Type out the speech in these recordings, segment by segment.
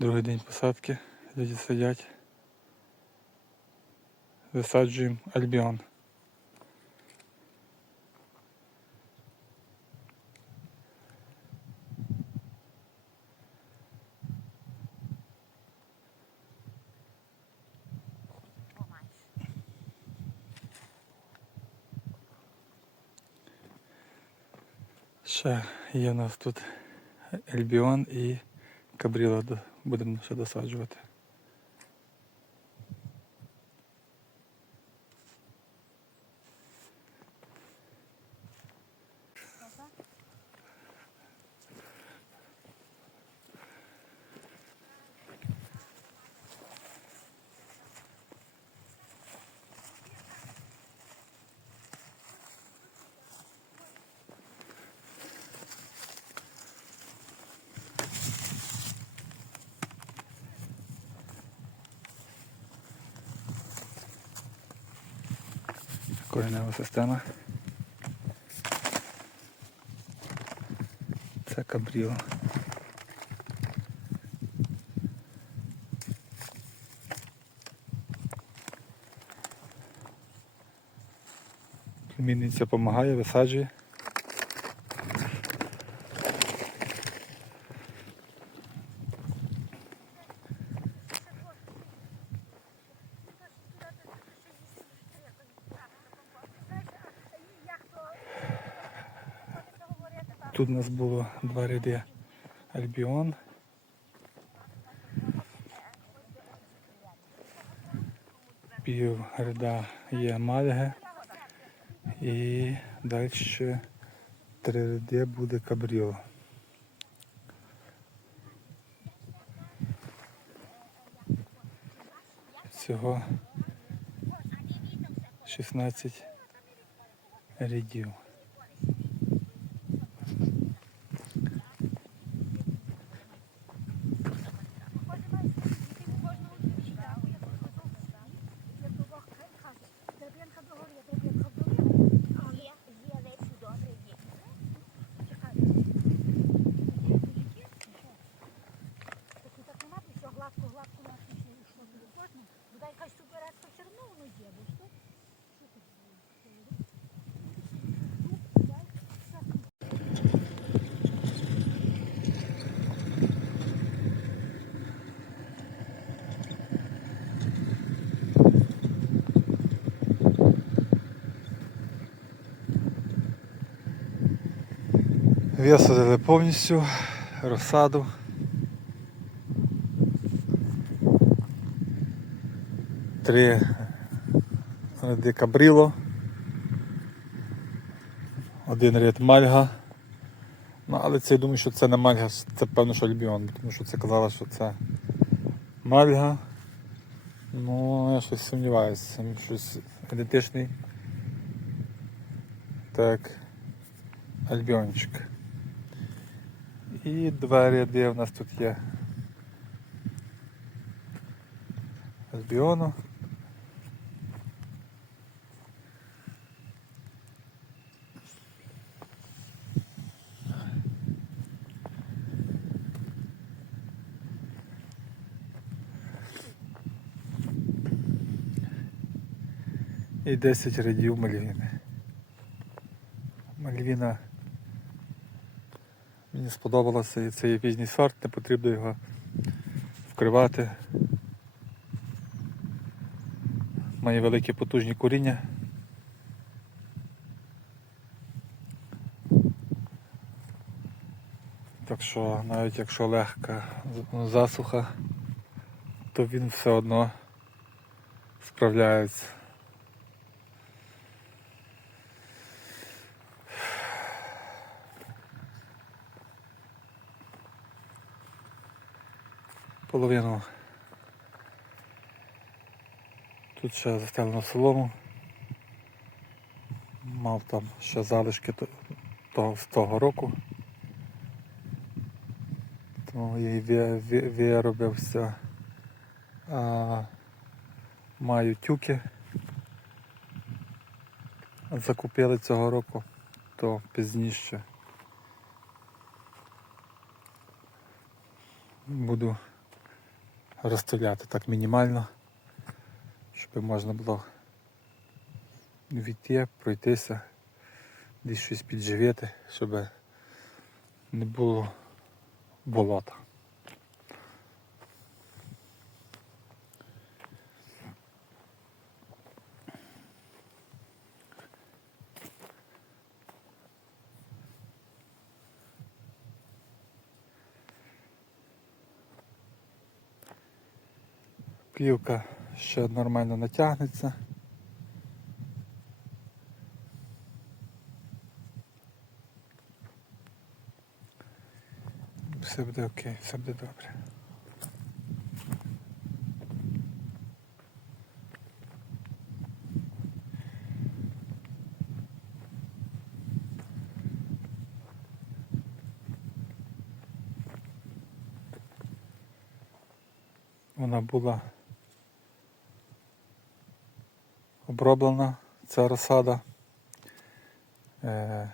Другий день посадки. Люди сидять. Висаджуємо альбіон. Ще є у нас тут альбіон і кабріла будемо ще досаджувати. Коренева система. Це кабріла. Мінниця допомагає, висаджує. Тут у нас було два ряди альбіон. Пів ряда є мальги. І далі три ряди буде кабріо. Всього 16 рядів. Є, є речі добре, є. Таку так нема, що гладко, гладко на пісні йшло не можна. Бодай якась суперечка все одно воно є, бо що? Що тут? Ну, дай, щас Висадили повністю розсаду. Три ряди кабріло. Один ряд мальга. Ну, але це я думаю, що це не мальга, це певно, що альбіон, тому що це казала, що це мальга. Ну, я щось сумніваюся, щось ідентичний. Так, альбіончик. І два ряди у нас тут є. Альбіону. І 10 рядів мальвіни. Мальвіна Мені сподобалося і це є пізній сорт, не потрібно його вкривати. Має велике потужні коріння. Так що навіть якщо легка засуха, то він все одно справляється. Половину. Тут ще застелено солому. Мав там ще залишки того з того року. Тому я ві- виробився. А, маю тюки. Закупили цього року, то пізніше. Буду розстріляти так мінімально, щоб можна було війти, пройтися, десь щось підживити, щоб не було болота. Плівка ще нормально натягнеться. Все буде окей, все буде добре. Вона була оброблена, ця розсада. Е,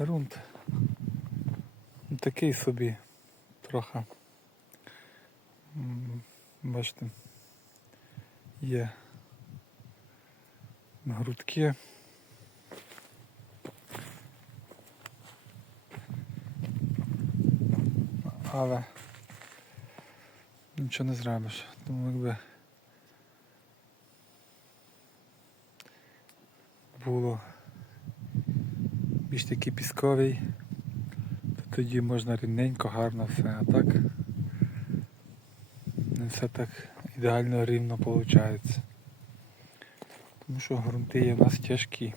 Грунт ну, такий собі трохи. Бачите, є грудки. Але нічого не зробиш. Тому якби було більш такий пісковий, то тоді можна рівненько, гарно все. А так не все так ідеально рівно виходить. Тому що грунти є в нас тяжкі.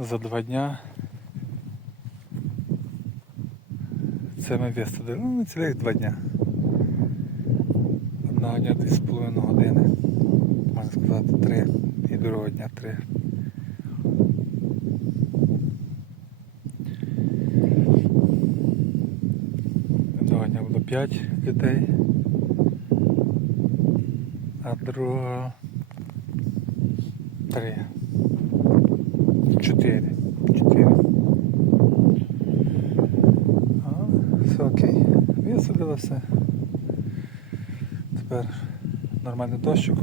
За два дня це ми висадили. Ну, не цілих два дня. Одного дня дві з половиною години. Можна сказати, три. І другого дня три. Одного дня було п'ять людей. А другого три. Чотири. Чотири. Але все окей. Висадили все. Тепер нормальний дощик.